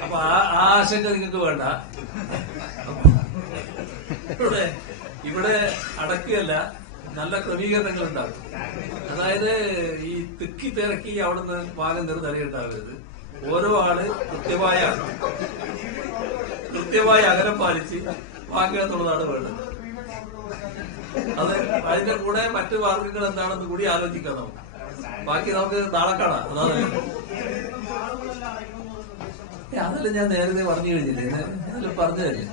അപ്പൊ ആ ആശങ്ക നിങ്ങൾക്ക് വേണ്ട. ഇവിടെ അടക്കുകയല്ല, നല്ല ക്രമീകരണങ്ങൾ ഉണ്ടാകും. അതായത് ഈ തിക്കി തിരക്കി അവിടുന്ന് ഭാഗം നിറയുണ്ടാവരുത്. ഓരോ ആള് കൃത്യമായ അകലം പാലിച്ച് വാങ്ങുക എന്നുള്ളതാണ് വേണ്ടത്. അത് അതിന്റെ കൂടെ മറ്റു മാർഗങ്ങൾ എന്താണെന്ന് കൂടി ആലോചിക്കാം നമുക്ക്. ബാക്കി നമുക്ക് നാളെ കാണാം. അതാണ് അതല്ല ഞാൻ നേരത്തെ പറഞ്ഞു കഴിഞ്ഞില്ലേ, അതിൽ പറഞ്ഞതല്ലേ.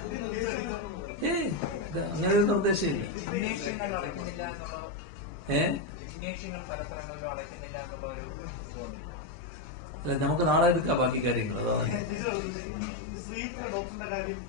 അങ്ങനെ ഒരു നിർദ്ദേശമില്ല. അല്ല, നമുക്ക് നാളെ എടുക്കാം ബാക്കി കാര്യങ്ങൾ. അതാണ് ഡോക്ടറിന്റെ കാര്യം